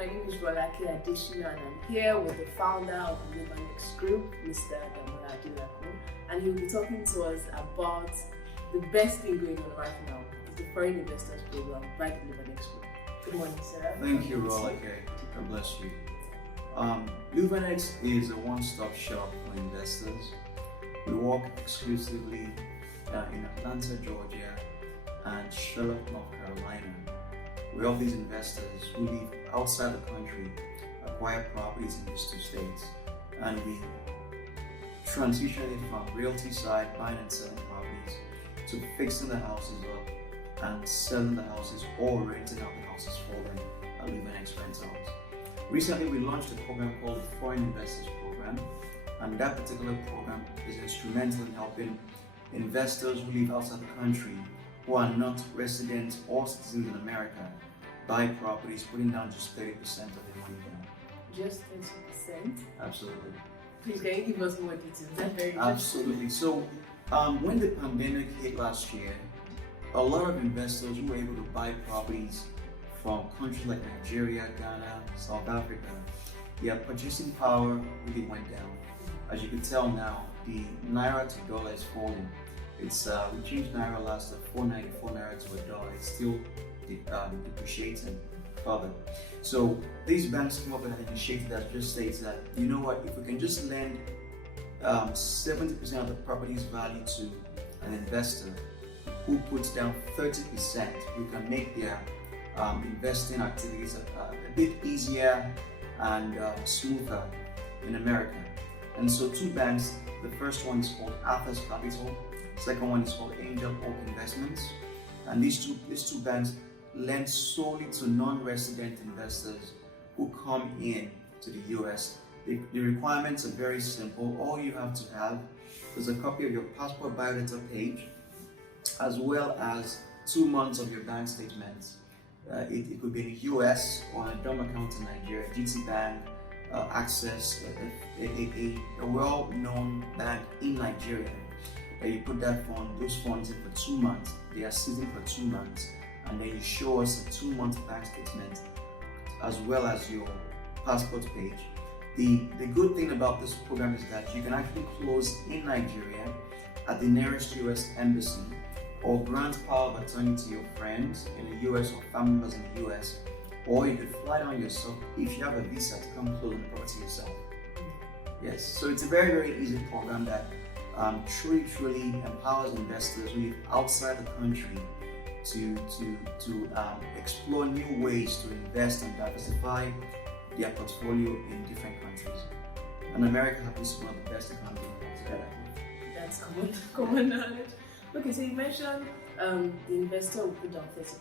my name is Rolake Adeshina, and I'm here with the founder of the Luvanex Group, Mr. Damola Adelaku, and he'll be talking to us about the best thing going on right now, the Foreign Investors Program by the Luvanex Group. Good morning, sir. Thank you, Rolake. God bless you. Luvanex is a one-stop shop for investors. We work exclusively in Atlanta, Georgia, and Charlotte, North Carolina. We help these investors who live outside the country acquire properties in these two states, and we transition it from realty side, buying and selling properties, to fixing the houses up and selling the houses or renting out the houses for them at Luvanex Rentals. Recently, we launched a program called the Foreign Investors Program, and that particular program is instrumental in helping investors who live outside the country who are not residents or citizens in America buy properties, putting down just 30% of their money down. Just 30%? Absolutely. Please, can you give us more details? That's very Absolutely. So, when the pandemic hit last year, a lot of investors who were able to buy properties from countries like Nigeria, Ghana, South Africa, their purchasing power really went down. As you can tell now, the naira to dollar is falling. It's we changed naira last at 494 naira to a dollar. It's still depreciating further. So these banks came up with an initiative that just states that, you know what, if we can just lend 70% of the property's value to an investor who puts down 30%, we can make their investing activities a bit easier and smoother in America. And so two banks, the first one is called Athos Capital, second one is called Angel Oak Investments, and these two banks lend solely to non-resident investors who come in to the US. The requirements are very simple. All you have to have is a copy of your passport biodata page, as well as 2 months of your bank statements. It could be in the US or a dumb account in Nigeria, GT Bank, Access, a well-known bank in Nigeria. You put those funds in for 2 months. They are sitting for 2 months, and then you show us a 2-month bank statement as well as your passport page. The good thing about this program is that you can actually close in Nigeria at the nearest US embassy, or grant power of attorney to your friends in the US or family members in the US, or you could fly down yourself if you have a visa to come close on the property yourself. Yes, so it's a very, very easy program that truly empowers investors who live outside the country to explore new ways to invest and diversify their portfolio in different countries. And America happens to be one of the best economies in the world. That's common knowledge. Okay, so you mentioned the investor will put down 30%.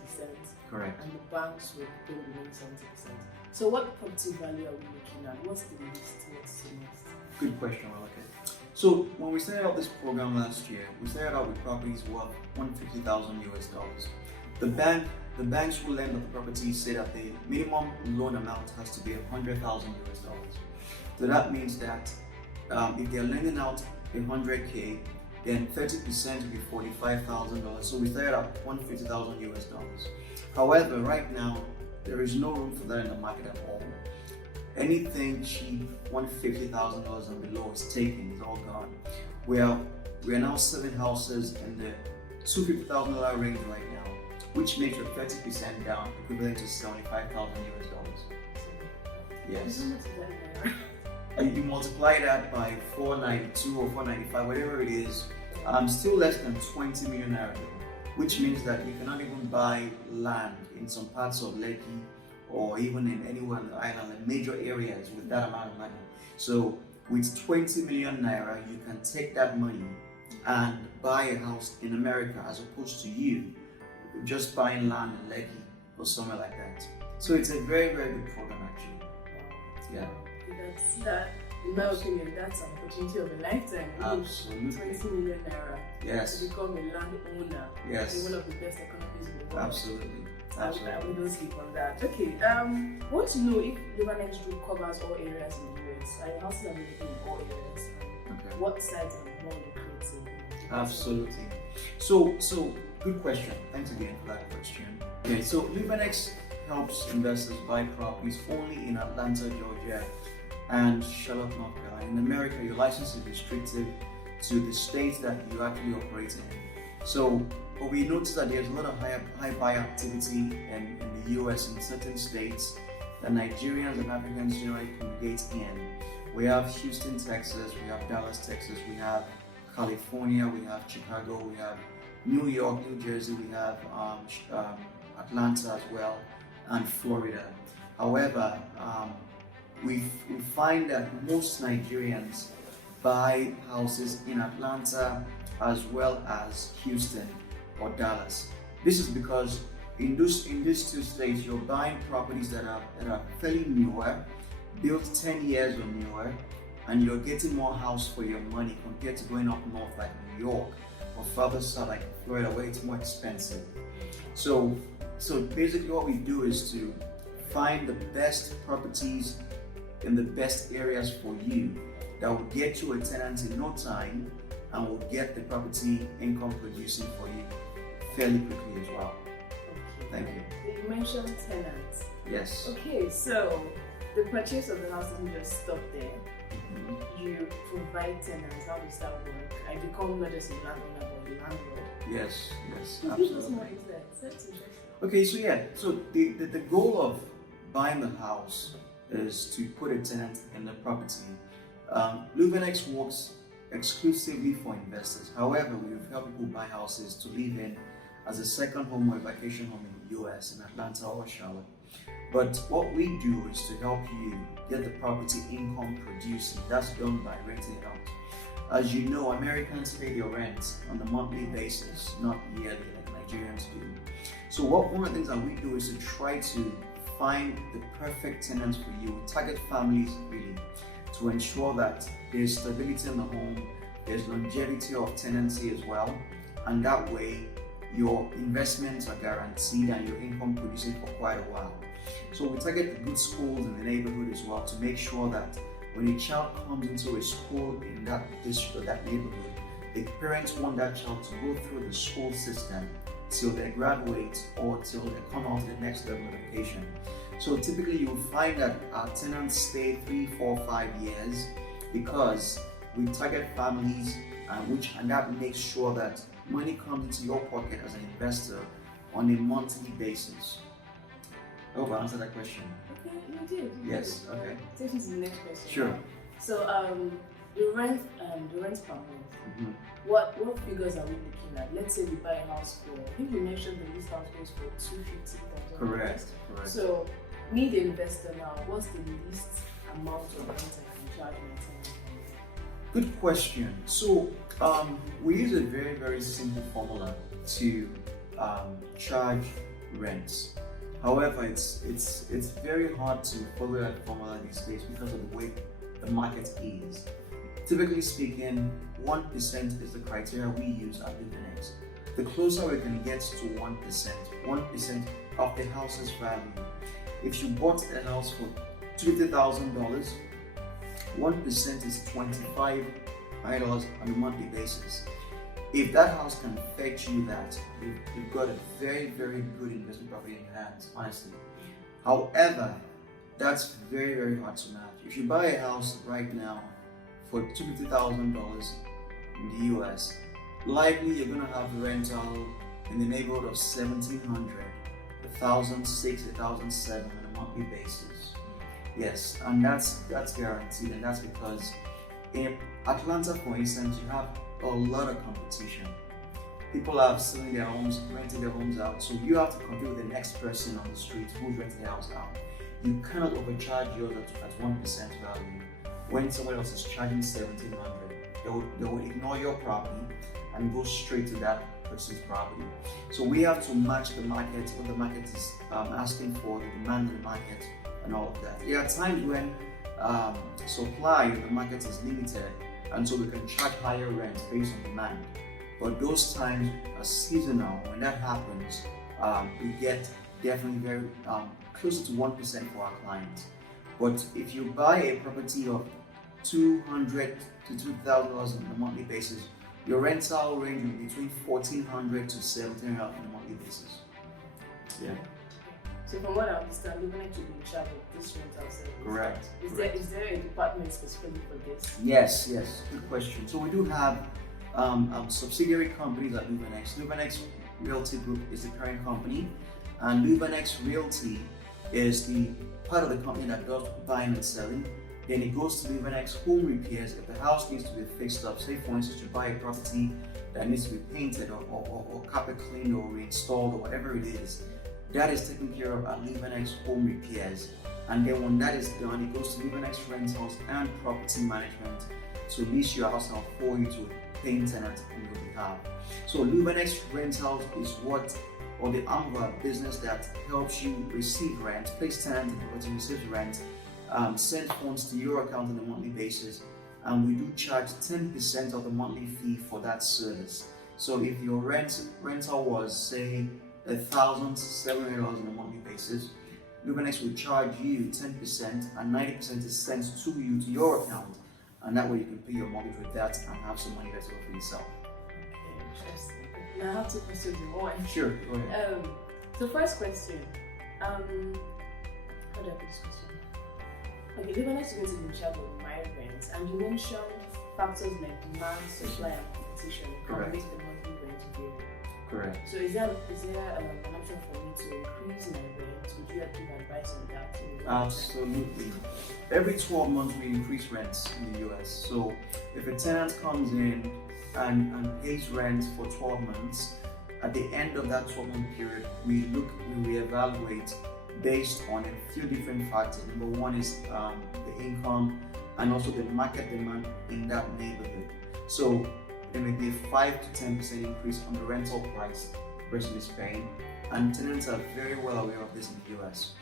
Correct. And the banks will pay the remaining 70%. So what property value are we looking at? What's the least? What's the most? Good question, okay. So when we started out this program last year, we started out with properties worth $150,000 US. The banks who lend on the property say that the minimum loan amount has to be $100,000 US. So that means that if they're lending out $100K, then 30% will be $45,000. So we started at $150,000 US. However, right now there is no room for that in the market at all. Anything cheap, $150,000 and below, is taken, is all gone. We are now selling houses in the $250,000 range right now, which makes your 30% down equivalent to $75,000 US. Yes. And you multiply that by 492 or 495, whatever it is, still less than 20 million naira, which means that you cannot even buy land in some parts of Lekki or even in anywhere on the island, in major areas, with that amount of money. So with 20 million naira, you can take that money and buy a house in America, as opposed to you just buying land in Lekki or somewhere like that. So it's a very, very good program actually. Yeah. That, in my opinion, that's an opportunity of a lifetime. Absolutely. 20 million naira. Yes. To become a landowner. Yes. In one of the best economies in the world. Absolutely. I wouldn't sleep on that. Okay. Want to know if Luvanex Group covers all areas in the US? Are your houses available in all areas? Okay. What sites are more lucrative? Absolutely. So good question. Thanks again for that question. Okay, so Luvanex helps investors buy properties only in Atlanta, Georgia, and Charlotte, North Carolina. In America, your license is restricted to the states that you actually operate in. So, but we noticed that there's a lot of high buy activity in the US in certain states that Nigerians and Africans generally congregate in. We have Houston, Texas, we have Dallas, Texas, we have California, we have Chicago, we have New York, New Jersey, we have Atlanta as well, and Florida. However, we find that most Nigerians buy houses in Atlanta as well as Houston or Dallas. This is because in these two states, you're buying properties that are fairly newer, built 10 years or newer, and you're getting more house for your money compared to going up north like New York or further south like Florida, where it's more expensive. So basically what we do is to find the best properties in the best areas for you that will get you a tenant in no time and will get the property income producing for you fairly quickly as well. Okay. Thank you. You mentioned tenants. Yes. Okay, so the purchase of the house doesn't just stop there. You provide tenants. How does that work? I become not just a landowner but a landlord. Yes, Give us absolutely. more insight. That's interesting. Okay, so the goal of buying the house is to put a tenant in the property. Luvanex works exclusively for investors. However, we've helped people buy houses to live in as a second home or a vacation home in the US, in Atlanta or Charlotte. But what we do is to help you get the property income producing. That's done by renting it out. As you know, Americans pay their rent on a monthly basis, not yearly like Nigerians do. So one of the things that we do is to try to find the perfect tenants for you. We target families really to ensure that there's stability in the home, there's longevity of tenancy as well, and that way your investments are guaranteed and your income producing for quite a while. So we target the good schools in the neighborhood as well to make sure that when a child comes into a school in that district or that neighborhood, the parents want that child to go through the school system till they graduate or till they come out to the next level of education. So typically you'll find that our tenants stay 3, 4, 5 years because we target families and that makes sure that money comes into your pocket as an investor on a monthly basis. I hope I answered that question. Okay, you did. Yes, okay. Take me to the next question. Sure. So the rent per month. What figures are we looking at? Let's say we buy a house for, I think you mentioned the lease house goes for $250,000. Correct. So me the investor now, what's the least amount of rent I can charge my tenant? Good question. So we use a very, very simple formula to charge rents. However, it's very hard to follow that formula these days because of the way the market is. Typically speaking, 1% is the criteria we use at Luvanex. The closer we can get to 1% of the house's value. If you bought a house for $250,000, 1% is $2,500 on a monthly basis. If that house can fetch you that, you've got a very, very good investment property in your hands, honestly. However, that's very, very hard to match. If you buy a house right now for $250,000 in the US, likely you're going to have a rental in the neighborhood of $1,700, $1,600, $1,700 on a monthly basis. Yes, and that's guaranteed, and that's because in Atlanta, for instance, you have a lot of competition. People are selling their homes, renting their homes out, so you have to compete with the next person on the street who's renting their house out. You cannot overcharge yours at 1% value when someone else is charging $1,700. They will ignore your property and go straight to that person's property. So we have to match the market, what the market is asking for, the demand in the market, and all of that. There are times when supply in the market is limited, and so we can charge higher rent based on demand. But those times are seasonal. When that happens, we get definitely very closer to 1% for our clients. But if you buy a property of $200,000 to $2,000 on a monthly basis, your rental range will be between $1,400 to $1,700 on a monthly basis. Yeah. So from what I understand, Luvanex will be in charge of this rental service. Correct. Is there a department specifically for this? Yes, good question. So we do have subsidiary companies at Luvanex. Luvanex Realty Group is the parent company, and Luvanex Realty is the part of the company that does buying and selling. Then it goes to Luvanex Home Repairs. If the house needs to be fixed up, say for instance you buy a property that needs to be painted or carpet cleaned or reinstalled or whatever it is, that is taken care of at Luvanex Home Repairs. And then when that is done, it goes to Luvanex Rentals and Property Management to lease your house out for you to a paying tenant on your behalf. So Luvanex Rentals is the arm of our business that helps you receive rent, place tenant in the property, receives rent, send funds to your account on a monthly basis, and we do charge 10% of the monthly fee for that service. So if your rental was say $1,700 on a monthly basis, Luvanex will charge you 10% and 90% is sent to you to your account, and that way you can pay your mortgage with that and have some money that's over for yourself. Okay, interesting. Now I have two questions in one. Sure, go ahead. So first question, how do I put this question? Okay, Luvanex is going to be in charge of my rent, and you mentioned factors like demand, supply, and competition can make the monthly rent vary. Correct. So is there an option for me to increase my rent? Would you give advice on that? Absolutely. Every 12 months we increase rents in the US. So if a tenant comes in and pays rent for 12 months, at the end of that 12-month period, we reevaluate based on a few different factors. Number one is the income and also the market demand in that neighborhood. So there may be a 5 to 10% increase on the rental price the person is paying, and tenants are very well aware of this in the US.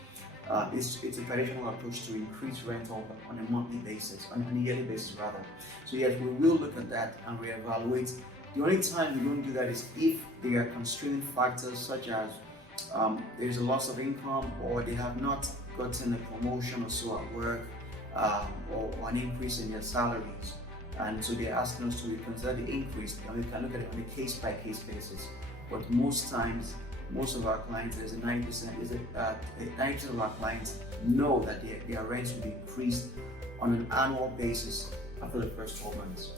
It's a traditional approach to increase rental on a monthly basis, on a yearly basis rather. So yes, we will look at that and reevaluate. The only time we don't do that is if there are constraining factors such as there's a loss of income, or they have not gotten a promotion or so at work, or an increase in their salaries, and so they're asking us to reconsider the increase, and we can look at it on a case-by-case basis. But most times, most of our clients, there's a 90% of our clients know that their rents will be increased on an annual basis after the first 12 months.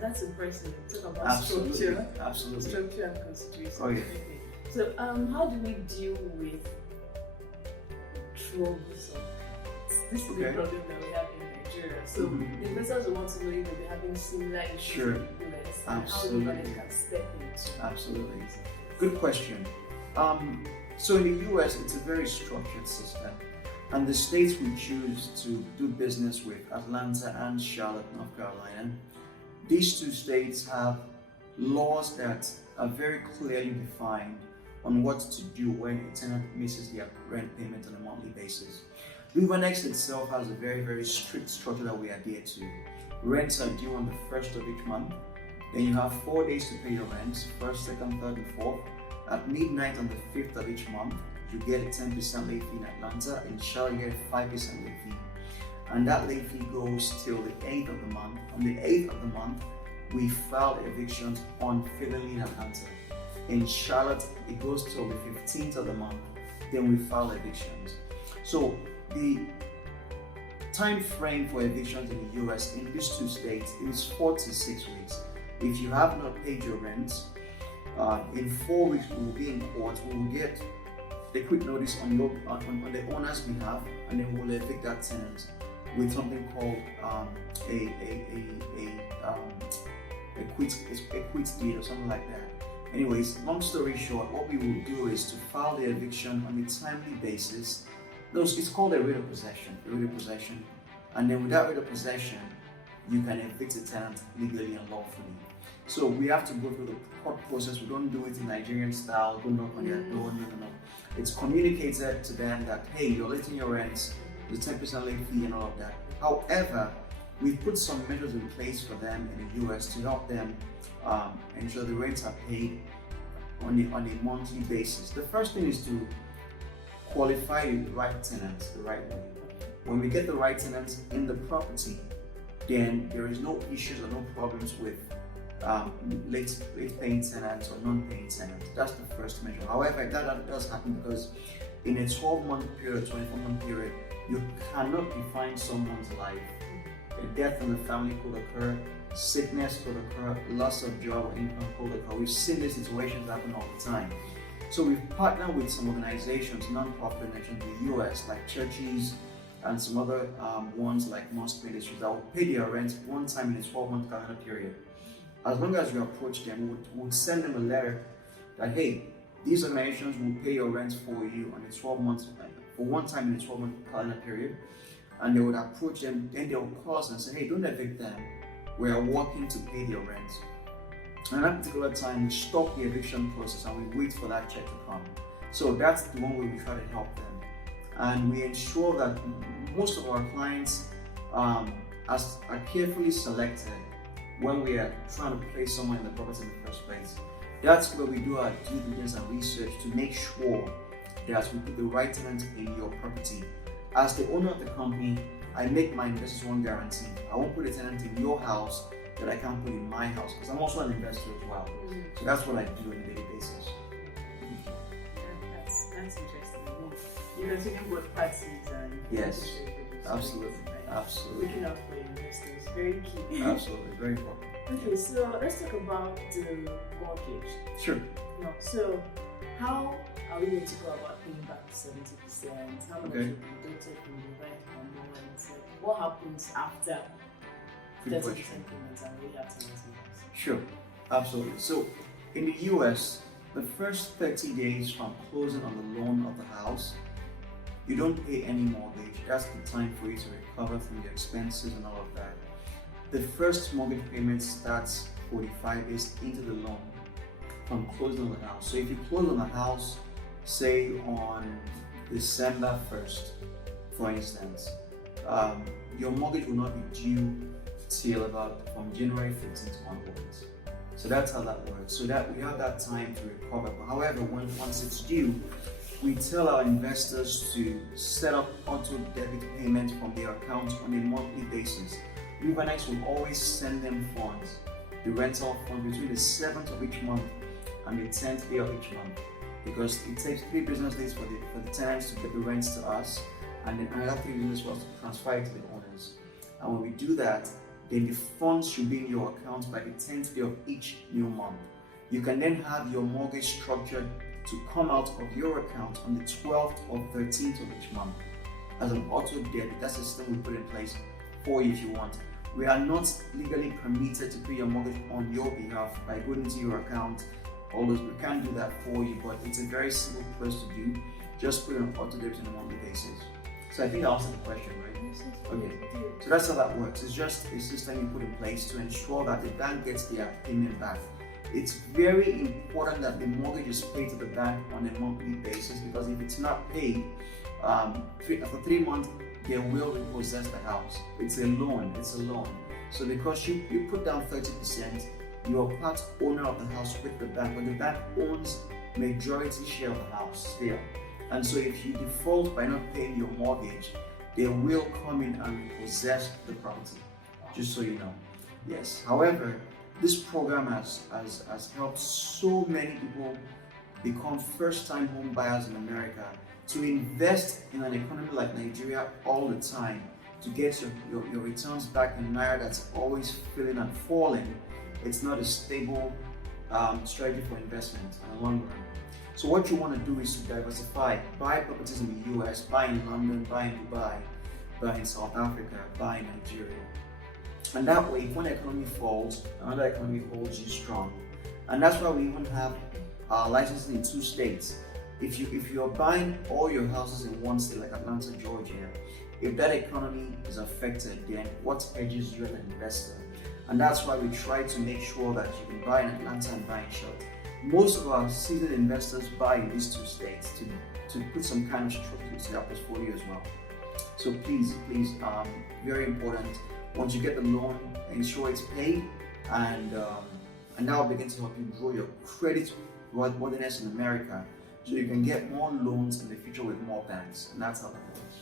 That's impressive. Talk about Absolutely. structure and constitution. Oh, yeah. Okay. So how do we deal with troubles? This is the problem that we have in Nigeria. So investors will want to know if they're having similar issues in the US, and how Luvanex can step in. Absolutely. Good question. So in the US, it's a very structured system, and the states we choose to do business with, Atlanta and Charlotte, North Carolina, these two states have laws that are very clearly defined on what to do when a tenant misses their rent payment on a monthly basis. Luvanex itself has a very, very strict structure that we adhere to. Rents are due on the first of each month. Then you have 4 days to pay your rents, first, second, third, and fourth. At midnight on the 5th of each month, you get a 10% late fee in Atlanta. In Charlotte, you get a 5% late fee. And that late fee goes till the 8th of the month. On the 8th of the month, we file evictions on Philly in Atlanta. In Charlotte, it goes till the 15th of the month, then we file evictions. So the time frame for evictions in the US in these two states is 4 to 6 weeks. If you have not paid your rent, in 4 weeks we will be in court. We will get a quick notice on the owner's behalf, and then we will evict that tenant with something called a quit deed or something like that. Anyways, long story short, what we will do is to file the eviction on a timely basis. It's called a writ of possession, and then with that writ of possession, you can evict a tenant legally and lawfully. So we have to go through the court process. We don't do it in Nigerian style, go knock on their door, no. It's communicated to them that, hey, you're late in your rents, there's a 10% late fee and all of that. However, we've put some measures in place for them in the US to help them ensure the rents are paid on a monthly basis. The first thing is to qualify the right tenants the right way. When we get the right tenants in the property, then there is no issues or no problems with late paying tenants or non-paying tenants. That's the first measure. However, that does happen because in a 12-month period, 24-month period, you cannot define someone's life. A death in the family could occur, sickness could occur, loss of job or income could occur. We've seen these situations happen all the time. So we've partnered with some organizations, non-profit organizations in the US, like churches and some other ones like mosque ministries that will pay their rent one time in a 12-month calendar period. As long as you approach them, we would send them a letter that, hey, these organizations will pay your rent for you on a 12-month, for one time in a 12-month calendar period. And they would approach them, then they will call us and say, hey, don't evict them. We are working to pay their rent. And at that particular time, we stop the eviction process and we wait for that check to come. So that's the one way we try to help them. And we ensure that most of our clients are carefully selected when we are trying to place someone in the property in the first place. That's where we do our due diligence and research to make sure that we put the right tenant in your property. As the owner of the company, I make my investors one guarantee. I won't put a tenant in your house that I can't put in my house, because I'm also an investor as well. So that's what I do on a daily basis. That's interesting. You know, taking both parties and yes, absolutely, right? Absolutely. Looking out for your investors, very key. Absolutely, very important. Okay, so let's talk about the mortgage. Sure. No, so how are we going to go about paying back 70%? How much will be deducted from the rent per month? What happens after 30% payments and we have tenants in house? Sure, absolutely. So in the US, the first 30 days from closing on the loan of the house, you don't pay any mortgage. That's the time for you to recover from your expenses and all of that. The first mortgage payment starts 45 days into the loan from closing on the house. So if you close on the house, say on December 1st, for instance, your mortgage will not be due till about from January 15th onwards. So that's how that works. So that we have that time to recover. But however, once it's due, we tell our investors to set up auto debit payment from their account on a monthly basis. Luvanex will always send them funds, the rental fund, between the 7th of each month and the 10th day of each month, because it takes 3 business days for the tenants to get the rents to us, and then another 3 business days to transfer it to the owners. And when we do that, then the funds should be in your account by the 10th day of each new month. You can then have your mortgage structured to come out of your account on the 12th or 13th of each month as an auto debit. That's the system we put in place for you if you want. We are not legally permitted to pay your mortgage on your behalf by going into your account. Although we can't do that for you, but it's a very simple process to do. Just put it on auto debit on a monthly basis. So I think I answered the question, right? Okay. So that's how that works. It's just a system you put in place to ensure that the bank gets their payment back. It's very important that the mortgage is paid to the bank on a monthly basis, because if it's not paid, after 3 months, they will repossess the house. It's a loan. So because you put down 30%, you are part owner of the house with the bank, but the bank owns majority share of the house still. And so if you default by not paying your mortgage, they will come in and repossess the property, just so you know. Yes. However, this program has helped so many people become first-time home buyers in America, to invest in an economy like Nigeria all the time, to get your returns back in Naira that's always filling and falling. It's not a stable strategy for investment in the long run. So what you want to do is to diversify, buy properties in the US, buy in London, buy in Dubai, buy in South Africa, buy in Nigeria. And that way, when the economy falls, another economy holds you strong. And that's why we even have licenses in 2 states. If you're buying all your houses in one state like Atlanta, Georgia, if that economy is affected, then what hedges you as an investor? And that's why we try to make sure that you can buy in Atlanta and buy in Charlotte. Most of our seasoned investors buy in these 2 states to put some kind of structure to their portfolio as well. So please, very important. Once you get the loan, ensure it's paid, and that will begin to help you grow your credit worthiness in America, so you can get more loans in the future with more banks, and that's how that works.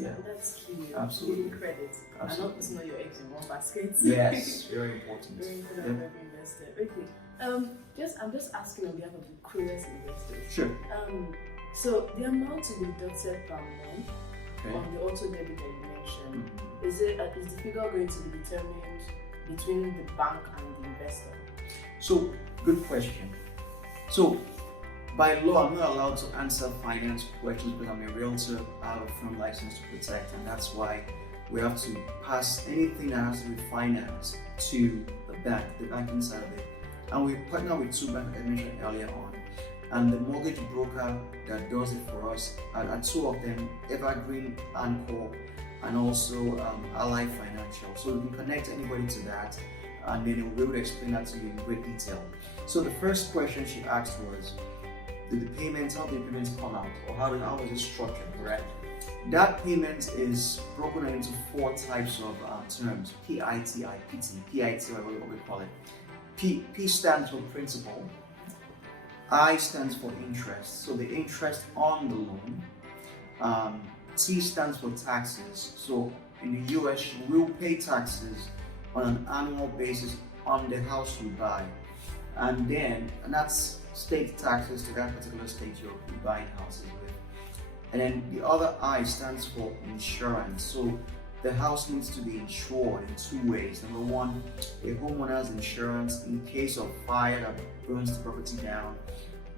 That's key. Absolutely. Credit. Absolutely. And not putting all your eggs in one basket. Yes, very important. Very important for every investor. Okay. I'm just asking on behalf of the curious investors. Sure. So the amount to be deducted per month on the auto debit that you mentioned, is the figure going to be determined between the bank and the investor? So, good question. So, by law, I'm not allowed to answer finance questions because I'm a realtor out of firm license to protect, and that's why we have to pass anything that has to do with finance to the bank, the banking side of it. And we partner with two banks, as I mentioned earlier on. And the mortgage broker that does it for us are two of them, Evergreen Anchor and also Ally Financial. So we can connect anybody to that, and then we'll be able to explain that to you in great detail. So the first question she asked was, how do the payments come out, or how is it structured, correct? That payment is broken into four types of terms: PITI, what we call it. P stands for principal. I stands for interest, so the interest on the loan. T stands for taxes. So in the US, you will pay taxes on an annual basis on the house you buy, and that's state taxes to that particular state you're buying houses with. And then the other I stands for insurance. So the house needs to be insured in two ways. Number one, a homeowner's insurance in case of fire that burns the property down.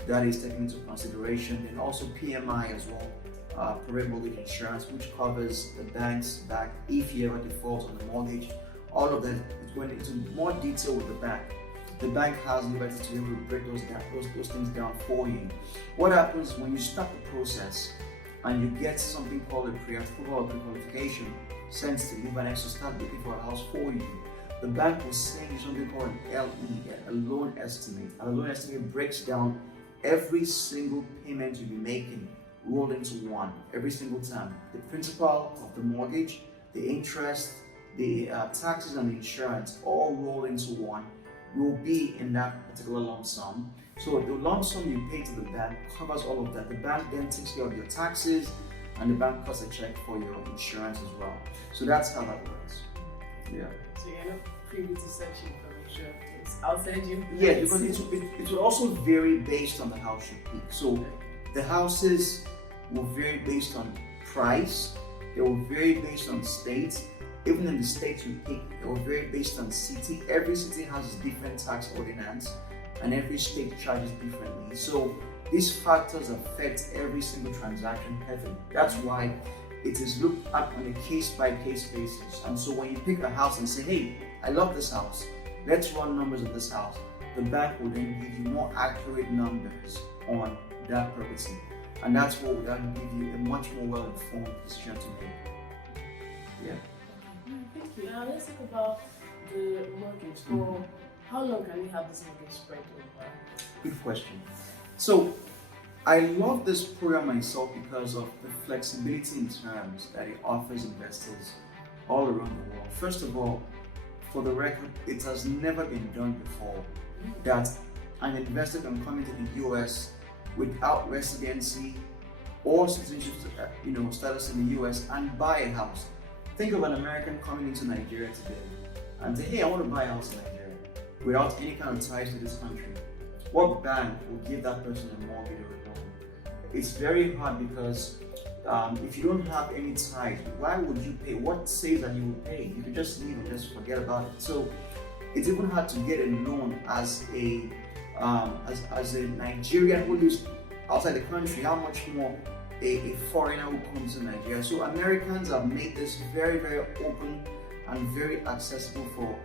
That is taken into consideration. And also PMI as well, private mortgage insurance, which covers the bank's back if you ever default on the mortgage. All of that is going into more detail with the bank. The bank has liberty to be able to break those things down for you. What happens when you start the process and you get something called a pre-approval or pre-qualification sent to Luvanex to start looking for a house for you? The bank will send you something called an LE, a loan estimate. And a loan estimate breaks down every single payment you'll be making rolled into one every single time. The principal of the mortgage, the interest, the taxes and the insurance all roll into one will be in that particular lump sum. So the lump sum you pay to the bank covers all of that. The bank then takes care of your taxes, and the bank cuts a check for your insurance as well. So that's how that works. Yeah. So you're not privy to such information. I'll send you. Yeah, because it will also vary based on the house you pick. So the houses will vary based on price. They will vary based on state. Even in the state you pick, it will vary based on city. Every city has a different tax ordinance, and every state charges differently. So these factors affect every single transaction heavily. That's why it is looked at on a case-by-case basis. And so when you pick a house and say, hey, I love this house, let's run numbers of this house, the bank will then give you more accurate numbers on that property. And that's what will then give you a much more well-informed decision to make. Yeah. Thank you. Now let's talk about the mortgage. For how long can we have this mortgage spread over? Good question. So I love this program myself because of the flexibility in terms that it offers investors all around the world. First of all, for the record, it has never been done before that an investor can come into the US without residency or citizenship status in the US and buy a house. Think of an American coming into Nigeria today and say, hey, I want to buy a house in Nigeria without any kind of ties to this country. What bank will give that person a mortgage or a loan? It's very hard because if you don't have any ties, why would you pay? What says that you will pay? You can just leave and just forget about it. So it's even hard to get a loan as a Nigerian who lives outside the country. How much more a foreigner who comes to Nigeria? So Americans have made this very, very open and very accessible for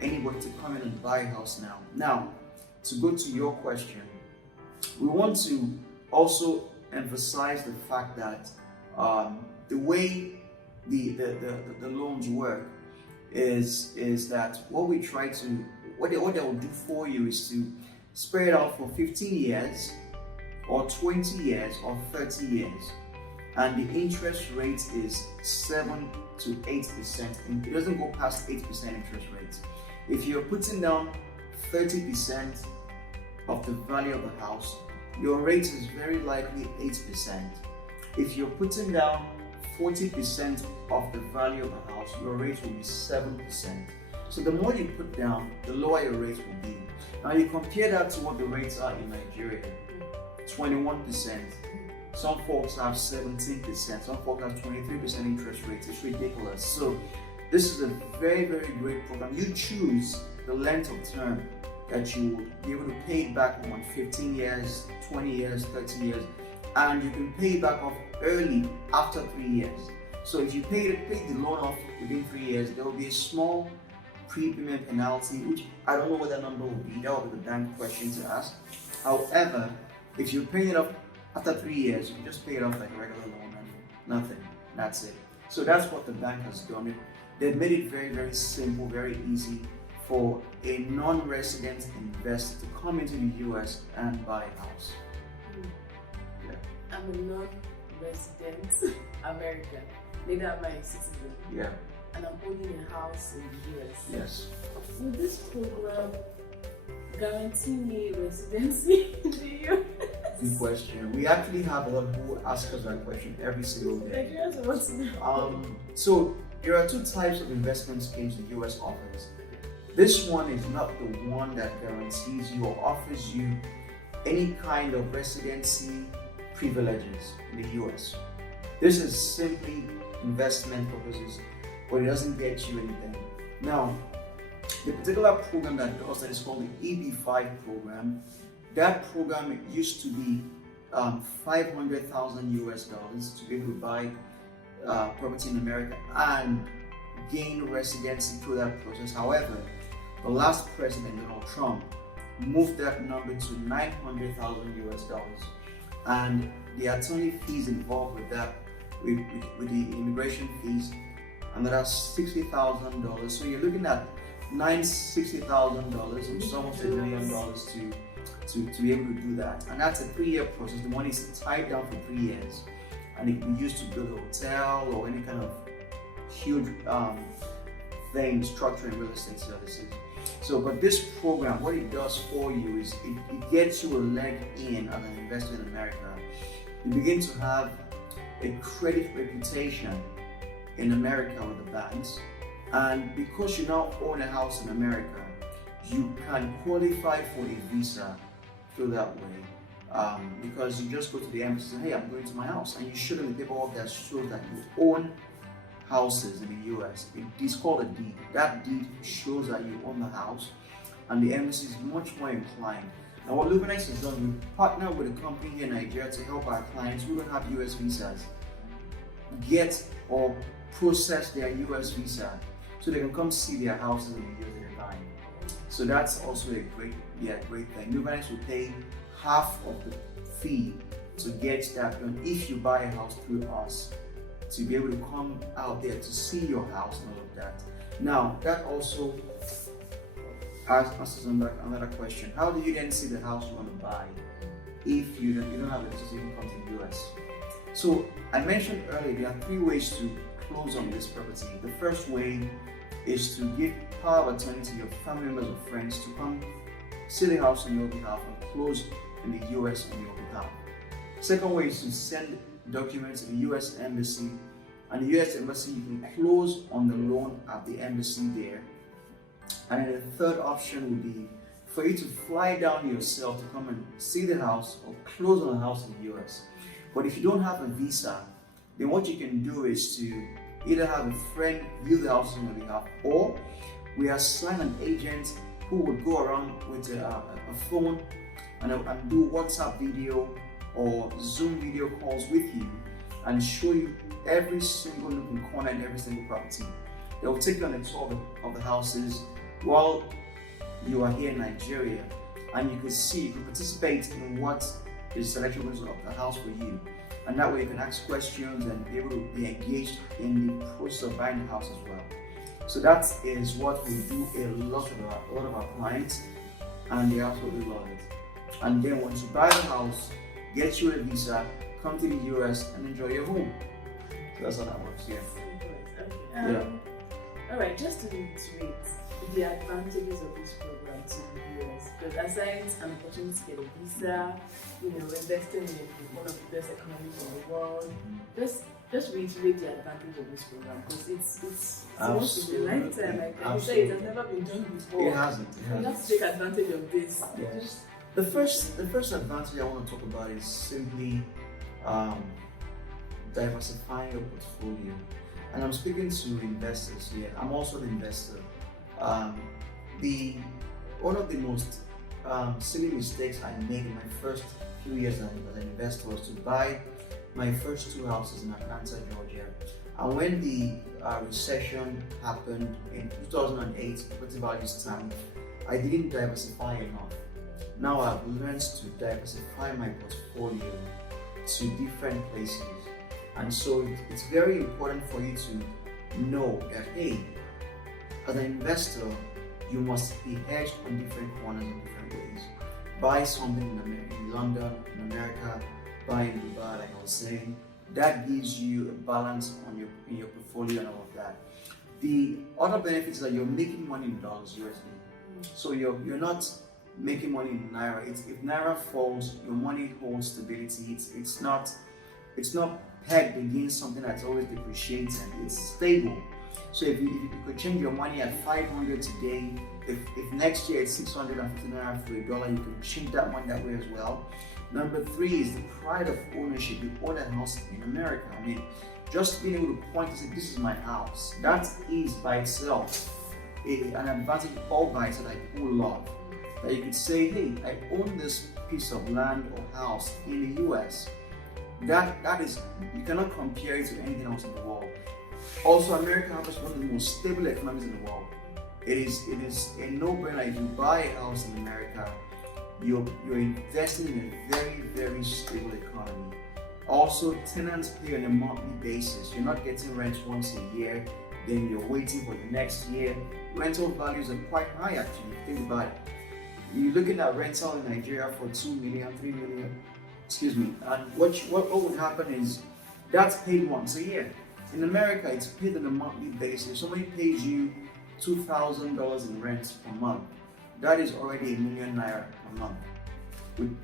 anybody to come in and buy a house now. Now, to go to your question, we want to also emphasize the fact that the way the loans work is that what they will do for you is to spread it out for 15 years or 20 years or 30 years, and the interest rate is 7 to 8%. It doesn't go past 8% interest rate. If you're putting down 30% of the value of the house, your rate is very likely 8%. If you're putting down 40% of the value of the house, your rate will be 7%. So the more you put down, the lower your rate will be. Now you compare that to what the rates are in Nigeria, 21%. Some folks have 17%, some folks have 23% interest rates. It's ridiculous. So this is a very, very great program. You choose the length of term that you will be able to pay it back on 15 years, 20 years, 30 years, and you can pay it back off early after 3 years. So if you pay the loan off within 3 years, there will be a small prepayment penalty, which I don't know what that number will be. That will be the bank question to ask. However, if you're paying it off after 3 years, you can just pay it off like a regular loan and nothing. That's it. So that's what the bank has done. They've made it very, very simple, very easy for a non-resident investor to come into the US and buy a house. Yeah. I'm a non-resident American. Neither am I a citizen. Yeah. And I'm owning a house in the US. Yes. Will this program guarantee me residency in the US? Good question. We actually have a lot of people who ask us that question every single day. Nigerians want to know. So there are two types of investment schemes the US offers. This one is not the one that guarantees you or offers you any kind of residency privileges in the US. This is simply investment purposes, but it doesn't get you anything. Now, the particular program that does that is called the EB5 program. That program used to be $500,000 US to be able to buy property in America and gain residency through that process. However, the last president, Donald Trump, moved that number to $900,000 US, and the attorney fees involved with that, with the immigration fees, and that's $60,000. So you're looking at $60,000, which is almost $1 million to be able to do that. And that's a 3-year process. The money is tied down for 3 years, and it can be used to build a hotel or any kind of huge thing, structuring real estate services. So, but this program, what it does for you is it gets you a leg in as an investor in America. You begin to have a credit reputation in America with the banks, and because you now own a house in America, you can qualify for a visa through that way, because you just go to the embassy and say, hey, I'm going to my house, and you show them the paperwork that shows that you own houses in the US. It's called a deed. That deed shows that you own the house, and the embassy is much more inclined. Now, what Luvanex has done, we partner with a company here in Nigeria to help our clients who don't have US visas get or process their US visa so they can come see their houses in the US that they're buying. So that's also a great thing. Luvanex will pay half of the fee to get that done if you buy a house through us, to be able to come out there to see your house and all of that. Now, that also asks another question. How do you then see the house you want to buy if you don't have a decision come to the US? So I mentioned earlier there are 3 ways to close on this property. The first way is to give power of attorney to your family members or friends to come see the house on your behalf and close in the US on your behalf. Second way is to send documents to the US Embassy, and the US Embassy, you can close on the loan at the embassy there. And then the third option would be for you to fly down yourself to come and see the house or close on the house in the US. But if you don't have a visa, then what you can do is to either have a friend view the house on your behalf, or we assign an agent who would go around with a phone and do WhatsApp video or Zoom video calls with you and show you every single nook and corner and every single property. They will take you on a tour of the houses while you are here in Nigeria, and you can participate in what is selection of the house for you. And that way you can ask questions and be able to be engaged in the process of buying the house as well. So that is what we do a lot of our clients, and they absolutely love it. And then once you buy the house, get you a visa, come to the US and enjoy your home. So that's how that works, yeah. Okay. Alright, just to reiterate the advantages of this program to the US, because aside an opportunity to get a visa, investing in one of the best economies in the world, just reiterate the advantage of this program, because it's once in a lifetime. Like you say, it has never been done before. It hasn't. You have to take advantage of this. Yes. The first advantage I want to talk about is simply um, diversifying your portfolio. And I'm speaking to investors here. I'm also an investor. Um, One of the most silly mistakes I made in my first few years as an investor was to buy my first two houses in Atlanta, Georgia. And when the recession happened in 2008, property values tanked, I didn't diversify enough. Now I've learned to diversify my portfolio to different places. And so it's very important for you to know that, hey, as an investor, you must be hedged on different corners in different ways. Buy something in London, in America, buy in Dubai, like I was saying. That gives you a balance in your portfolio and all of that. The other benefits is that you're making money in dollars USD. So you're not making money in Naira. If Naira falls, your money holds stability. It's not pegged against something that's always depreciating. It's stable. So if you could change your money at 500 today, if next year it's 650 Naira for $1, you can change that money that way as well. Number three is the pride of ownership. You own a house in America. I mean, just being able to point and say, this is my house, that is by itself an advantage all by itself that people love. That you could say, hey, I own this piece of land or house in the US. That is, you cannot compare it to anything else in the world. Also, America has one of the most stable economies in the world. It is a no-brainer. If you buy a house in America, you're investing in a very, very stable economy. Also, tenants pay on a monthly basis. You're not getting rent once a year, then you're waiting for the next year. Rental values are quite high actually. Think about it. You're looking at rental in Nigeria for 2 million, 3 million, and what would happen is that's paid once a year. In America, it's paid on a monthly basis. If somebody pays you $2,000 in rent per month, that is already ₦1 million per month,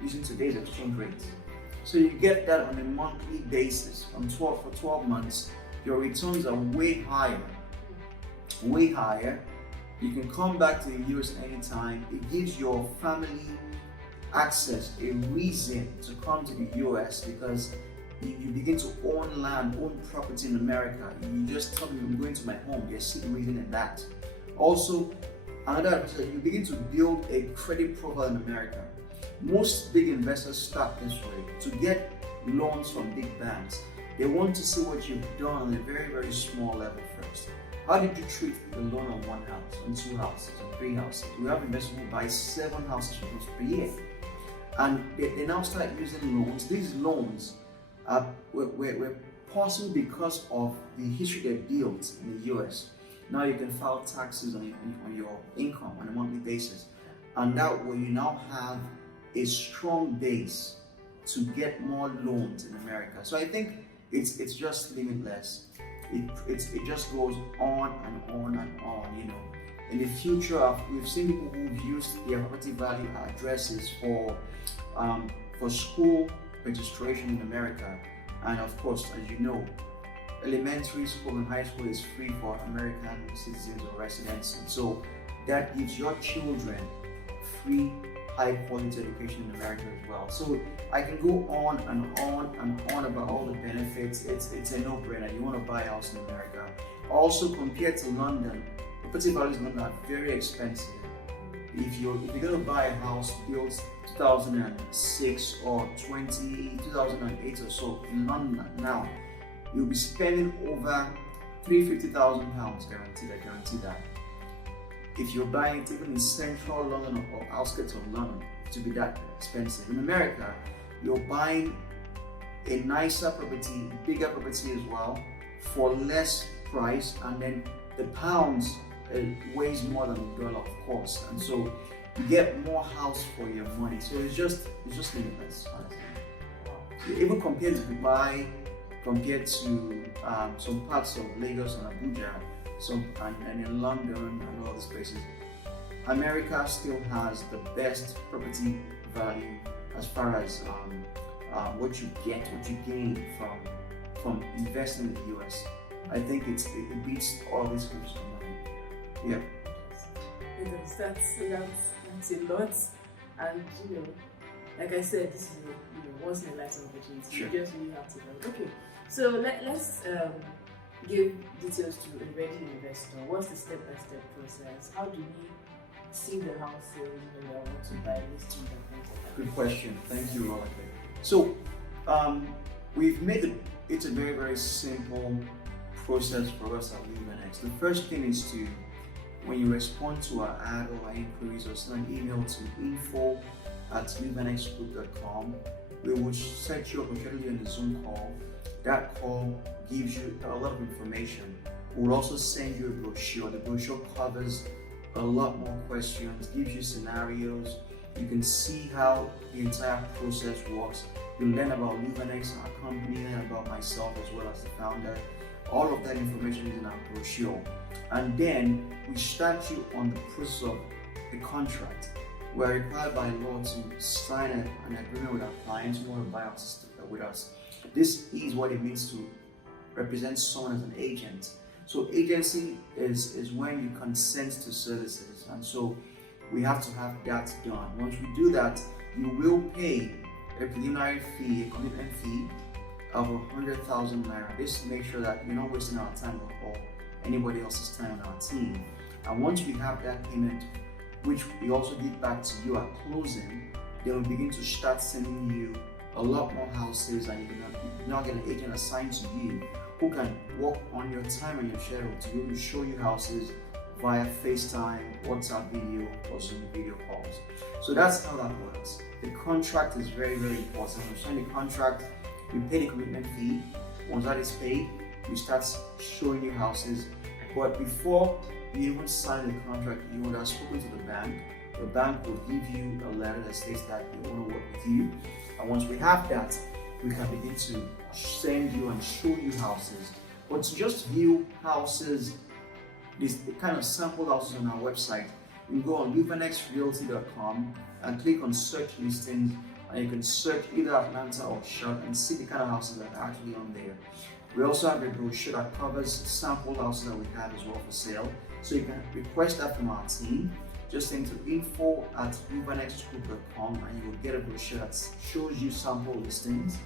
using today's exchange rate. So you get that on a monthly basis for 12 months. Your returns are way higher. You can come back to the US anytime. It gives your family access, a reason to come to the US because you begin to own land, own property in America. You just tell them, I'm going to my home. There's a reason in that. Also, another, you begin to build a credit profile in America. Most big investors start this way. To get loans from big banks, they want to see what you've done on a very, very small level first. How did you treat the loan on one house, on two houses, on three houses? We have investors who buy 7 houses from us per year. And they now start using loans. These loans were possible because of the history they built in the US. Now you can file taxes on your income on a monthly basis. And that way you now have a strong base to get more loans in America. So I think it's just limitless. It just goes on and on and on, you know. In the future, we've seen people who've used their property value addresses for school registration in America. And of course, as you know, elementary school and high school is free for American citizens or residents. And so that gives your children free, high quality education in America as well. So I can go on and on and on about all the benefits. It's a no-brainer. You want to buy a house in America. Also, compared to London, property values in London are very expensive. If you're going to buy a house built 2006 or 2008 or so in London now, you'll be spending over £350,000 guaranteed. I guarantee that. If you're buying it even in central London or outskirts of London, to be that expensive. In America, you're buying a nicer property, bigger property as well, for less price, and then the pounds weighs more than the dollar, of course, and so you get more house for your money. So it's just limitless, honestly. Even compared to Dubai, compared to some parts of Lagos and Abuja, and in London and all these places, America still has the best property value as far as what you gain from investing in the US. I think it beats all these countries combined. Yeah. That's a lot, and you know, like I said, this is once in a lifetime opportunity. Sure. You just really have to learn. Okay, so let's give details to a ready investor. What's the step-by-step process? How do we see the houses when they want to buy, listing, and things like that? Good question. Thank you, Rolake. So, we've made it's a very, very simple process for us at Luvanex. The first thing is to, when you respond to our ad or our inquiries, or send an email to info@luvanexgroup.com, we will set you up and schedule you in the Zoom call. That call gives you a lot of information. We'll also send you a brochure. The brochure covers a lot more questions, gives you scenarios. You can see how the entire process works. You'll learn about Luvanex, our company, learn about myself as well as the founder. All of that information is in our brochure. And then we start you on the process of a contract. We're required by law to sign an agreement with our clients who want to buy houses with us. This is what it means to represent someone as an agent. So agency is when you consent to services, and so we have to have that done. Once we do that, you will pay a preliminary fee, a commitment fee of 100,000 naira. This to make sure that you're not wasting our time or anybody else's time on our team. And once we have that payment, which we also give back to you at closing, then we begin to start sending you a lot more houses, and you can now get an agent assigned to you who can work on your time and your schedule to be able to show you houses via FaceTime, WhatsApp video, or Zoom video calls. So that's how that works. The contract is very, very important. When we sign the contract, we pay the commitment fee. Once that is paid, we start showing you houses. But before you even sign the contract, you would have spoken to the bank. The bank will give you a letter that states that they want to work with you. And once we have that, we can begin to send you and show you houses. But to just view houses, the kind of sample houses on our website, you can go on luvanexrealty.com and click on search listings, and you can search either Atlanta or Charlotte and see the kind of houses that are actually on there. We also have a brochure that covers sample houses that we have as well for sale. So you can request that from our team. Just send to info@luvanexgroup.com and you will get a brochure that shows you sample listings.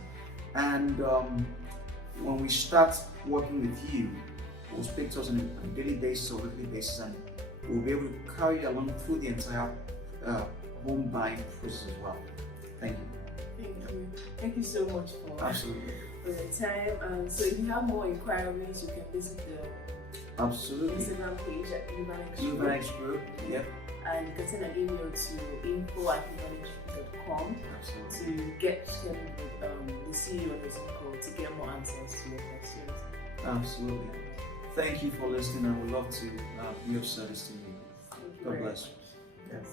And when we start working with you, we'll speak to us on a daily basis or weekly basis, and we'll be able to carry you along through the entire home buying process as well. Thank you. Thank you so much for the time. So if you have more inquiries, you can visit the Instagram page at Luvanex Group. Yep. And you can send an email to info@luvanexgroup.com to get scheduled with the CEO on the Zoom call to get more answers to your questions. Absolutely. Thank you for listening. I would love to be of service to you. God bless you. Yes.